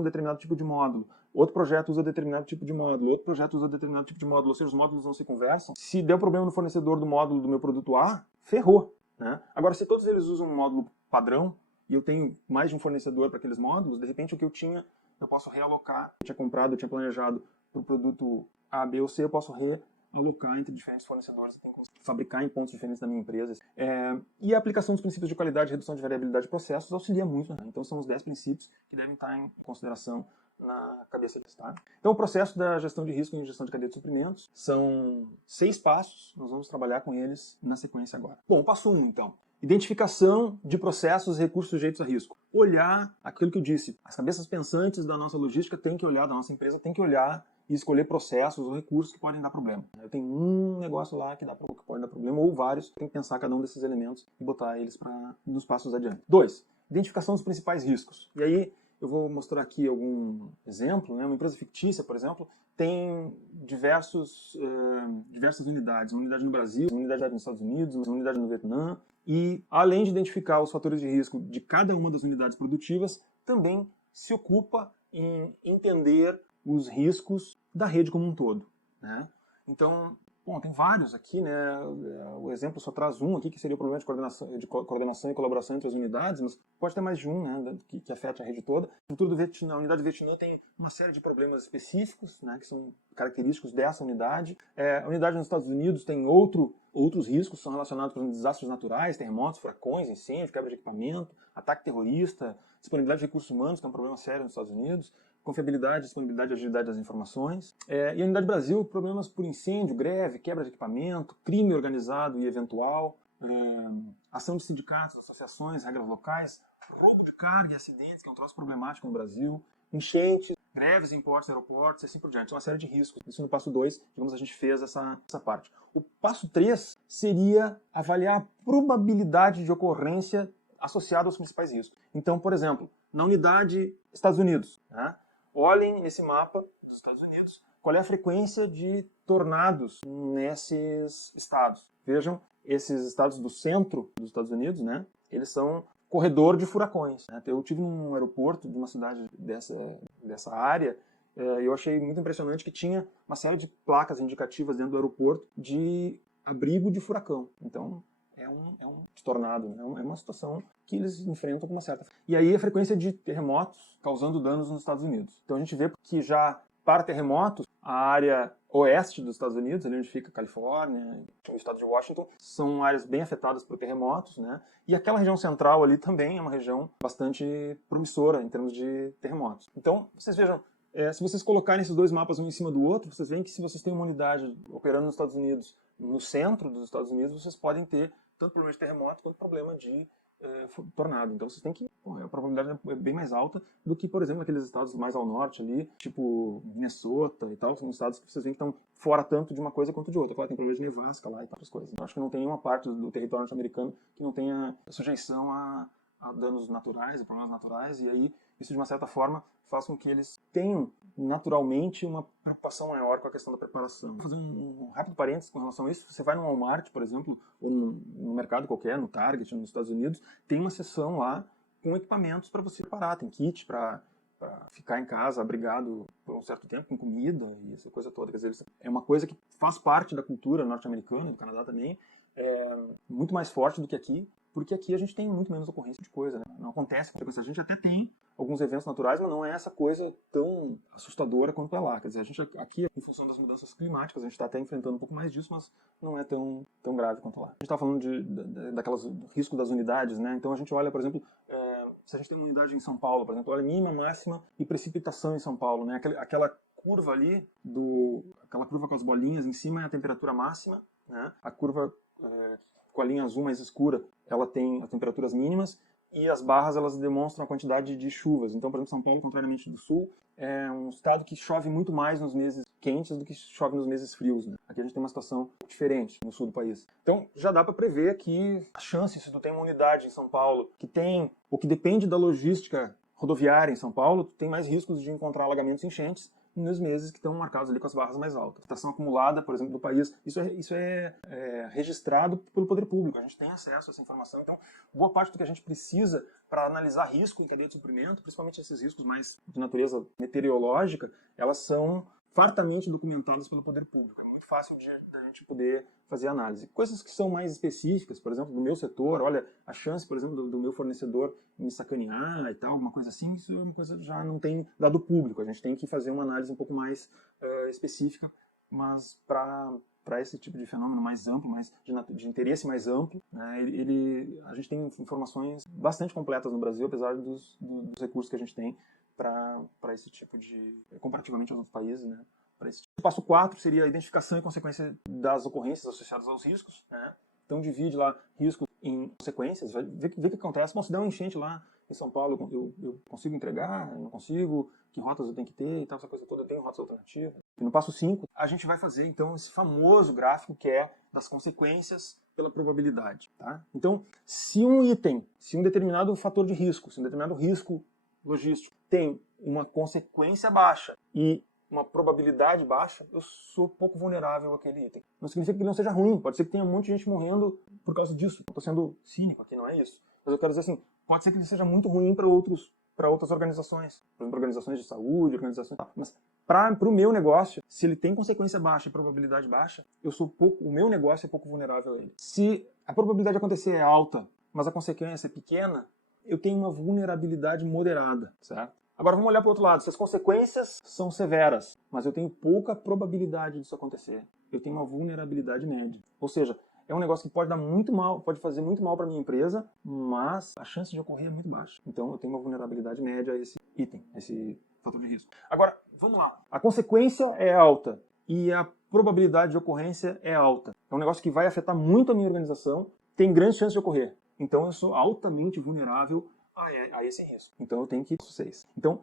determinado tipo de módulo, outro projeto usa determinado tipo de módulo, outro projeto usa determinado tipo de módulo, ou seja, os módulos não se conversam. Se der problema no fornecedor do módulo do meu produto A, ferrou, né? Agora, se todos eles usam um módulo padrão e eu tenho mais de um fornecedor para aqueles módulos, de repente o que eu tinha, eu posso realocar. Eu tinha comprado, eu tinha planejado para o produto A, B ou C, eu posso realocar entre diferentes fornecedores, eu tenho que fabricar em pontos diferentes da minha empresa. E a aplicação dos princípios de qualidade e redução de variabilidade de processos auxilia muito, né? Então são os 10 princípios que devem estar em consideração na cabeça deles, tá? Então o processo da gestão de risco e gestão de cadeia de suprimentos são 6 passos, nós vamos trabalhar com eles na sequência agora. Bom, o passo 1 então. Identificação de processos e recursos sujeitos a risco. Olhar aquilo que eu disse. As cabeças pensantes da nossa logística têm que olhar, da nossa empresa tem que olhar e escolher processos ou recursos que podem dar problema. Eu tenho um negócio lá que pode dar problema, ou vários, tem que pensar cada um desses elementos e botar eles nos passos adiante. 2. Identificação dos principais riscos. E aí, eu vou mostrar aqui algum exemplo, né? Uma empresa fictícia, por exemplo, tem diversas unidades. Uma unidade no Brasil, uma unidade nos Estados Unidos, uma unidade no Vietnã. E, além de identificar os fatores de risco de cada uma das unidades produtivas, também se ocupa em entender os riscos da rede como um todo, né? Então, bom, tem vários aqui, né? O exemplo só traz um aqui, que seria o problema de coordenação e colaboração entre as unidades, mas pode ter mais de um, né? Que afete a rede toda. A unidade do Vietnã tem uma série de problemas específicos, né? Que são característicos dessa unidade. A unidade nos Estados Unidos tem outros riscos, são relacionados com desastres naturais, terremotos, furacões, incêndios, quebra de equipamento, ataque terrorista, disponibilidade de recursos humanos, que é um problema sério nos Estados Unidos, confiabilidade, disponibilidade e agilidade das informações. E a Unidade Brasil, problemas por incêndio, greve, quebra de equipamento, crime organizado e eventual, ação de sindicatos, associações, regras locais, roubo de carga e acidentes, que é um troço problemático no Brasil, enchentes, greves em portos, aeroportos e assim por diante. É uma série de riscos. Isso no passo 2, digamos, a gente fez essa parte. O passo 3 seria avaliar a probabilidade de ocorrência associada aos principais riscos. Então, por exemplo, na unidade Estados Unidos, né? Olhem nesse mapa dos Estados Unidos qual é a frequência de tornados nesses estados. Vejam, esses estados do centro dos Estados Unidos, né? Eles são corredor de furacões, né? Eu tive num aeroporto de uma cidade dessa área, e eu achei muito impressionante que tinha uma série de placas indicativas dentro do aeroporto de abrigo de furacão. Então, é um tornado, né? É uma situação que eles enfrentam com uma certa... E aí a frequência de terremotos causando danos nos Estados Unidos. Então a gente vê que já para terremotos, a área oeste dos Estados Unidos, ali onde fica a Califórnia, o estado de Washington, são áreas bem afetadas por terremotos, né? E aquela região central ali também é uma região bastante promissora em termos de terremotos. Então, vocês vejam, se vocês colocarem esses dois mapas um em cima do outro, vocês veem que se vocês têm uma unidade operando nos Estados Unidos, no centro dos Estados Unidos, vocês podem ter tanto problema de terremoto quanto problema de tornado. Então vocês têm que... a probabilidade é bem mais alta do que, por exemplo, aqueles estados mais ao norte ali, tipo Minnesota e tal, são estados que vocês veem que estão fora tanto de uma coisa quanto de outra. Claro, tem problema de nevasca lá e outras coisas. Eu acho que não tem nenhuma parte do território norte-americano que não tenha sujeição a danos naturais, a problemas naturais, e aí isso de uma certa forma faz com que eles tenham naturalmente uma preocupação maior com a questão da preparação. Vou fazer um rápido parênteses com relação a isso. Você vai no Walmart, por exemplo, ou no mercado qualquer, no Target, nos Estados Unidos, tem uma seção lá com equipamentos para você preparar. Tem kit para ficar em casa abrigado por um certo tempo, com comida e essa coisa toda. Quer dizer, é uma coisa que faz parte da cultura norte-americana, do Canadá também, muito mais forte do que aqui, porque aqui a gente tem muito menos ocorrência de coisa, né? Não acontece com frequência. A gente até tem alguns eventos naturais, mas não é essa coisa tão assustadora quanto é lá. Quer dizer, a gente aqui, em função das mudanças climáticas, a gente está até enfrentando um pouco mais disso, mas não é tão grave quanto lá. A gente está falando do risco das unidades, né? Então a gente olha, por exemplo, se a gente tem uma unidade em São Paulo, por exemplo, olha mínima, máxima e precipitação em São Paulo, né? Aquela curva ali, aquela curva com as bolinhas em cima é a temperatura máxima, né? A curva com a linha azul mais escura, ela tem as temperaturas mínimas, e as barras elas demonstram a quantidade de chuvas. Então, por exemplo, São Paulo, contrariamente do Sul, é um estado que chove muito mais nos meses quentes do que chove nos meses frios, né? Aqui a gente tem uma situação diferente no sul do país. Então, já dá para prever que a chance, se tu tem uma unidade em São Paulo que tem, ou que depende da logística rodoviária em São Paulo, tu tem mais riscos de encontrar alagamentos e enchentes nos meses que estão marcados ali com as barras mais altas. A inflação acumulada, por exemplo, do país, isso é registrado pelo poder público, a gente tem acesso a essa informação, então boa parte do que a gente precisa para analisar risco em cadeia de suprimento, principalmente esses riscos mais de natureza meteorológica, elas são fartamente documentadas pelo poder público. É muito fácil da gente poder fazer análise. Coisas que são mais específicas, por exemplo, do meu setor, olha, a chance, por exemplo, do meu fornecedor me sacanear e tal, alguma coisa assim, isso é uma coisa que já não tem dado público. A gente tem que fazer uma análise um pouco mais específica, mas para esse tipo de fenômeno mais amplo, mais de interesse mais amplo, né, a gente tem informações bastante completas no Brasil, apesar dos recursos que a gente tem para esse tipo de, comparativamente aos outros países, né? O passo 4 seria a identificação e consequência das ocorrências associadas aos riscos, né? Então divide lá risco em consequências, vai ver o que acontece. Bom, se der uma enchente lá em São Paulo, eu consigo entregar, não consigo, que rotas eu tenho que ter e tal, essa coisa toda, eu tenho rotas alternativas. E no passo 5, a gente vai fazer então esse famoso gráfico que é das consequências pela probabilidade, tá? Então, se um determinado fator de risco, se um determinado risco logístico tem uma consequência baixa e uma probabilidade baixa, eu sou pouco vulnerável àquele item. Não significa que não seja ruim, pode ser que tenha um monte de gente morrendo por causa disso. Estou sendo cínico aqui, não é isso. Mas eu quero dizer assim, pode ser que ele seja muito ruim para outras organizações. Por exemplo, organizações de saúde, organizações... Mas para o meu negócio, se ele tem consequência baixa e probabilidade baixa, o meu negócio é pouco vulnerável a ele. Se a probabilidade de acontecer é alta, mas a consequência é pequena, eu tenho uma vulnerabilidade moderada, certo? Agora vamos olhar para o outro lado. Se as consequências são severas, mas eu tenho pouca probabilidade disso acontecer, eu tenho uma vulnerabilidade média. Ou seja, é um negócio que pode dar muito mal, pode fazer muito mal para minha empresa, mas a chance de ocorrer é muito baixa. Então eu tenho uma vulnerabilidade média a esse item, a esse fator de risco. Agora, vamos lá. A consequência é alta e a probabilidade de ocorrência é alta. É um negócio que vai afetar muito a minha organização, tem grande chance de ocorrer. Então eu sou altamente vulnerável a esse risco. Então eu tenho que ir para 6. Então,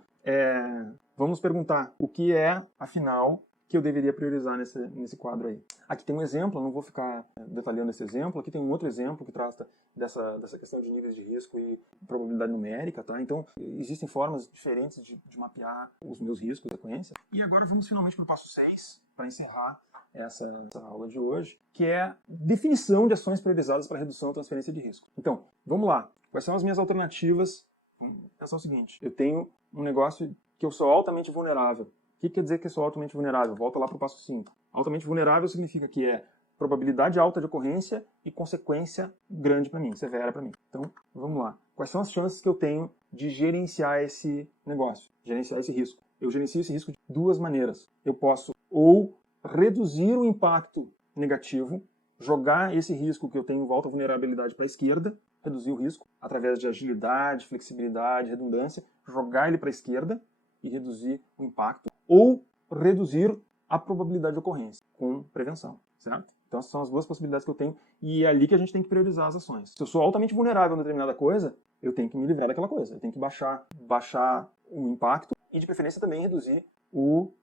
vamos perguntar o que é, afinal, que eu deveria priorizar nesse quadro aí. Aqui tem um exemplo, eu não vou ficar detalhando esse exemplo. Aqui tem um outro exemplo que trata dessa questão de níveis de risco e probabilidade numérica, tá? Então, existem formas diferentes de mapear os meus riscos e sequência. E agora vamos finalmente para o passo 6, para encerrar essa aula de hoje, que é a definição de ações priorizadas para redução e transferência de risco. Então, vamos lá. Quais são as minhas alternativas? Vamos pensar o seguinte, eu tenho um negócio que eu sou altamente vulnerável. O que quer dizer que eu sou altamente vulnerável? Volta lá para o passo 5. Altamente vulnerável significa que é probabilidade alta de ocorrência e consequência grande para mim, severa para mim. Então, vamos lá. Quais são as chances que eu tenho de gerenciar esse negócio, gerenciar esse risco? Eu gerencio esse risco de duas maneiras. Eu posso ou reduzir o impacto negativo, jogar esse risco que eu tenho, volta a vulnerabilidade para a esquerda, reduzir o risco através de agilidade, flexibilidade, redundância, jogar ele para a esquerda e reduzir o impacto, ou reduzir a probabilidade de ocorrência com prevenção, certo? Então essas são as duas possibilidades que eu tenho e é ali que a gente tem que priorizar as ações. Se eu sou altamente vulnerável a determinada coisa, eu tenho que me livrar daquela coisa, eu tenho que baixar o impacto e de preferência também reduzir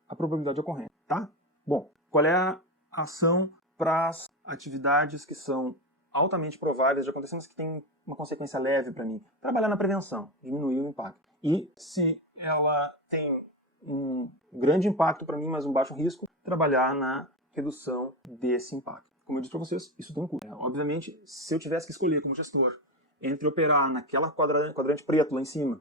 a probabilidade de ocorrência, tá? Bom, qual é a ação para as atividades que são altamente prováveis de acontecer, mas que tem uma consequência leve para mim? Trabalhar na prevenção, diminuir o impacto. E se ela tem um grande impacto para mim, mas um baixo risco, trabalhar na redução desse impacto. Como eu disse para vocês, isso tem um custo. Obviamente, se eu tivesse que escolher como gestor entre operar naquela quadrante preto lá em cima,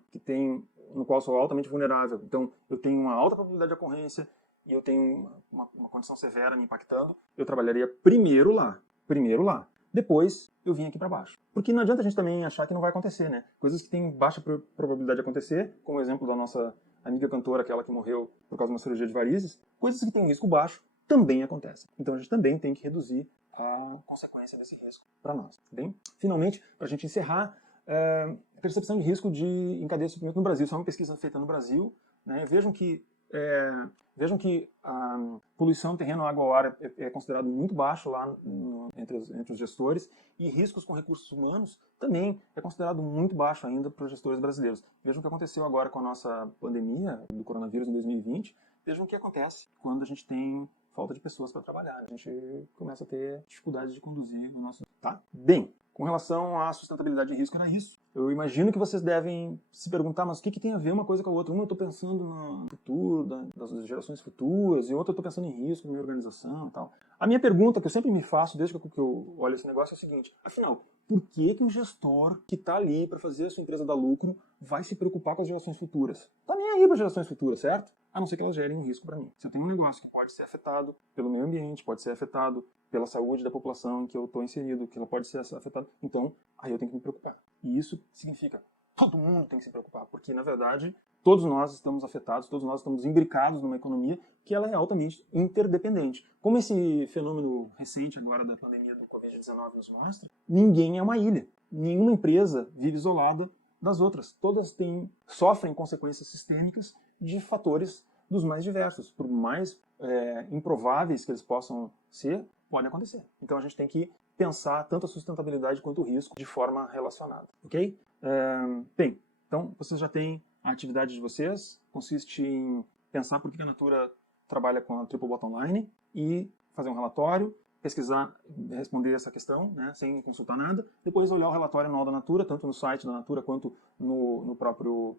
no qual sou altamente vulnerável, então eu tenho uma alta probabilidade de ocorrência e eu tenho uma condição severa me impactando, eu trabalharia primeiro lá. Depois eu vim aqui para baixo. Porque não adianta a gente também achar que não vai acontecer, né? Coisas que têm baixa probabilidade de acontecer, como o exemplo da nossa amiga cantora, aquela que morreu por causa de uma cirurgia de varizes, coisas que têm um risco baixo também acontecem. Então a gente também tem que reduzir a consequência desse risco para nós. Bem? Finalmente, para a gente encerrar, percepção de risco em cadeia de suprimento no Brasil. Isso é uma pesquisa feita no Brasil, né? Vejam que a poluição do terreno, água ou ar é considerado muito baixo lá entre os gestores, e riscos com recursos humanos também é considerado muito baixo ainda para os gestores brasileiros. Vejam o que aconteceu agora com a nossa pandemia do coronavírus em 2020, vejam o que acontece quando a gente tem falta de pessoas para trabalhar. A gente começa a ter dificuldades de conduzir o nosso... Tá? Bem, com relação à sustentabilidade de risco, era isso. Eu imagino que vocês devem se perguntar, mas o que tem a ver uma coisa com a outra? Uma eu estou pensando no futuro, das gerações futuras, e outra eu estou pensando em risco na minha organização e tal. A minha pergunta, que eu sempre me faço desde que eu olho esse negócio, é o seguinte: afinal, por que um gestor que está ali para fazer a sua empresa dar lucro vai se preocupar com as gerações futuras? Tá nem aí para as gerações futuras, certo? A não ser que elas gerem um risco para mim. Se eu tenho um negócio que pode ser afetado pelo meio ambiente, pode ser afetado pela saúde da população em que eu estou inserido, que ela pode ser afetada, então aí eu tenho que me preocupar. E isso significa todo mundo tem que se preocupar, porque na verdade todos nós estamos afetados, todos nós estamos imbricados numa economia que ela é altamente interdependente. Como esse fenômeno recente agora da pandemia do Covid-19 nos mostra, ninguém é uma ilha. Nenhuma empresa vive isolada das outras. Todas sofrem consequências sistêmicas de fatores dos mais diversos. Por mais improváveis que eles possam ser, pode acontecer. Então a gente tem que pensar tanto a sustentabilidade quanto o risco de forma relacionada, ok? Bem, então vocês já têm a atividade de vocês, consiste em pensar por que a Natura trabalha com a Triple Bottom Line e fazer um relatório, pesquisar, responder essa questão, né, sem consultar nada, depois olhar o relatório anual da Natura, tanto no site da Natura quanto no próprio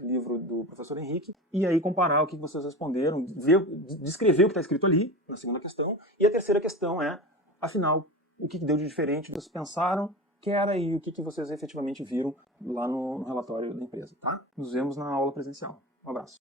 livro do professor Henrique, e aí comparar o que vocês responderam, descrever o que está escrito ali, na segunda questão, e a terceira questão é, afinal, o que deu de diferente, vocês pensaram que era e o que vocês efetivamente viram lá no relatório da empresa, tá? Nos vemos na aula presencial. Um abraço.